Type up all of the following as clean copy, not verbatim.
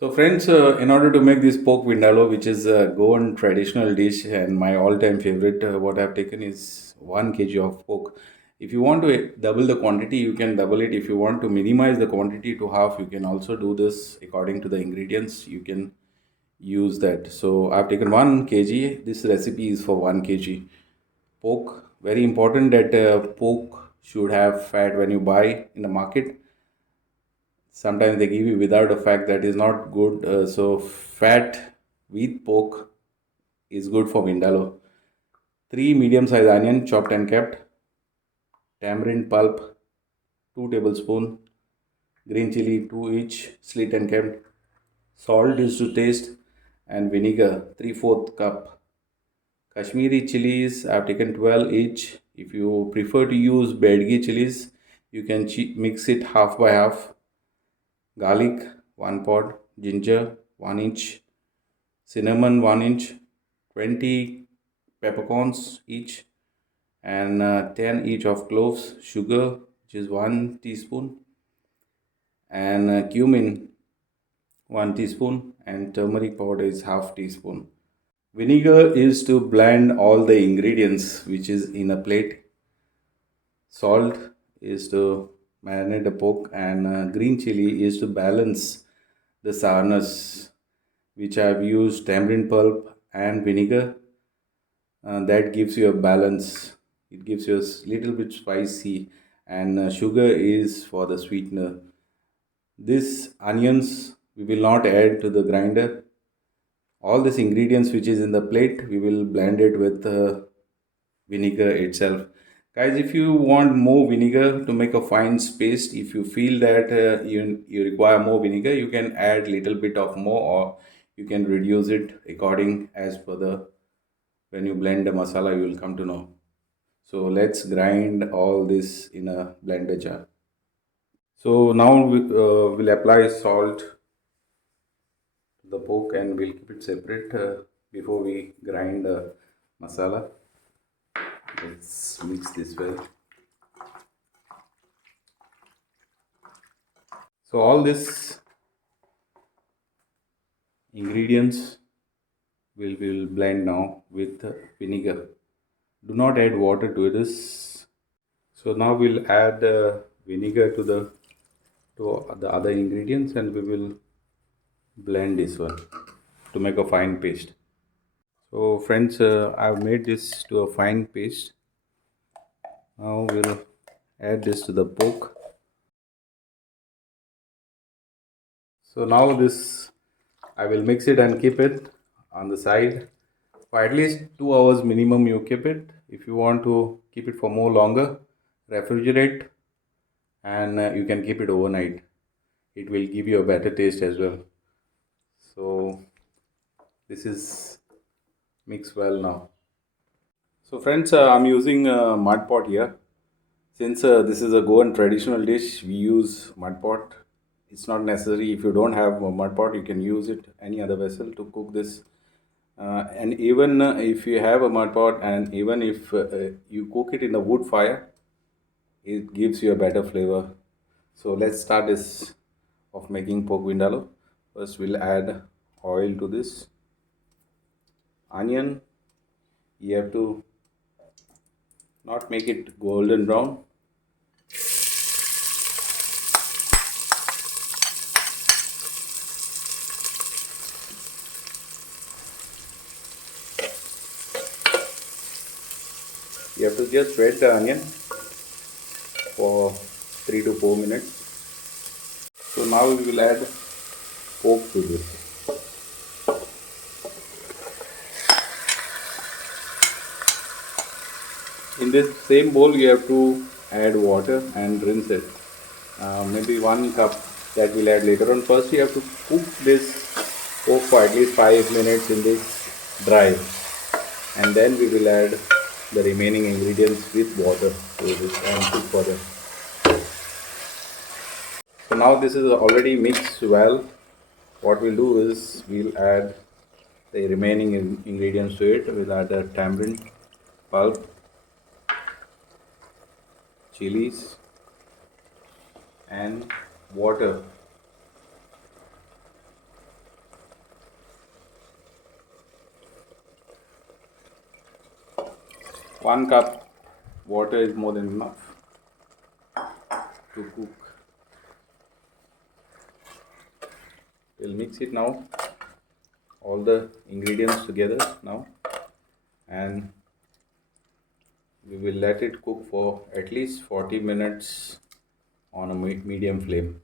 So friends, in order to make this pork vindaloo, which is a Goan traditional dish and my all-time favorite, what I've taken is 1 kg of pork. If you want to double the quantity, you can double it. If you want to minimize the quantity to half, you can also do this according to the ingredients. You can use that. So I've taken 1 kg. This recipe is for 1 kg pork. Very important that pork should have fat when you buy in the market. Sometimes they give you without a fat, that is not good. So fat with pork is good for vindaloo. 3 medium sized onion chopped and kept, tamarind pulp 2 tablespoon, green chili 2 each slit and kept, salt is to taste, and vinegar 3/4 cup. Kasmiri chilies I have taken 12 each. If you prefer to use bedgi chilies, you can mix it half by half. Garlic 1 pod, ginger 1 inch, cinnamon 1 inch, 20 peppercorns each, and 10 each of cloves, sugar which is 1 teaspoon, and cumin 1 teaspoon, and turmeric powder is half teaspoon. Vinegar is to blend all the ingredients which is in a plate. Salt is to marinate the pork, and green chili is to balance the sourness, which I've used tamarind pulp and vinegar. That gives you a balance. It gives you a little bit spicy, and sugar is for the sweetener. This onions we will not add to the grinder. All these ingredients which is in the plate, we will blend it with vinegar itself. Guys, if you want more vinegar to make a fine paste, if you feel that you require more vinegar, you can add little bit of more, or you can reduce it according as per the when you blend the masala, you will come to know. So let's grind all this in a blender jar. So now we'll apply salt to the pork, and we'll keep it separate before we grind the masala. Let's mix this well. So all these ingredients will blend now with vinegar. Do not add water to this. So now we'll add vinegar to the other ingredients, and we will blend this one to make a fine paste. So friends, I've made this to a fine paste. Now we'll add this to the pork. So now this I will mix it and keep it on the side for at least 2 hours minimum. You keep it. If you want to keep it for more longer, refrigerate, and you can keep it overnight. It will give you a better taste as well. So this is mixed well now. So friends, I'm using a mud pot here. Since this is a Goan traditional dish, we use mud pot. It's not necessary. If you don't have a mud pot, you can use it any other vessel to cook this. And even if you have a mud pot, and even if you cook it in a wood fire, it gives you a better flavor. So let's start this of making pork vindaloo. First, we'll add oil to this. Onion, you have to not make it golden brown. You have to just wet the onion for 3 to 4 minutes. So now we will add pork to this. In this same bowl, you have to add water and rinse it. Maybe 1 cup that we'll add later on. First, you have to cook this pork for at least 5 minutes in this dry, and then we will add the remaining ingredients with water to this and cook further. So now this is already mixed well. What we'll do is we'll add the remaining ingredients to it. We'll add the tamarind pulp, chilies, and water. 1 cup water is more than enough to cook. We'll mix it now, all the ingredients together now, and we will let it cook for at least 40 minutes on a medium flame.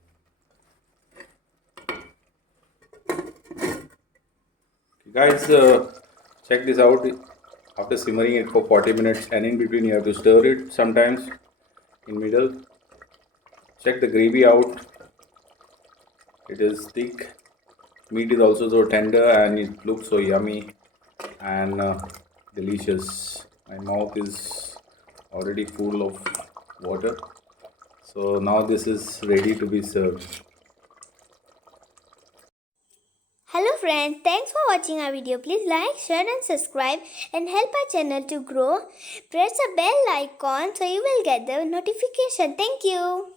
Guys, check this out. After simmering it for 40 minutes, and in between you have to stir it sometimes in middle. Check the gravy out. It is thick. Meat is also so tender and it looks so yummy and delicious. My mouth is already full of water. So now this is ready to be served. Hello friends, thanks for watching our video. Please like, share and subscribe and help our channel to grow. Press the bell icon so you will get the notification. Thank you.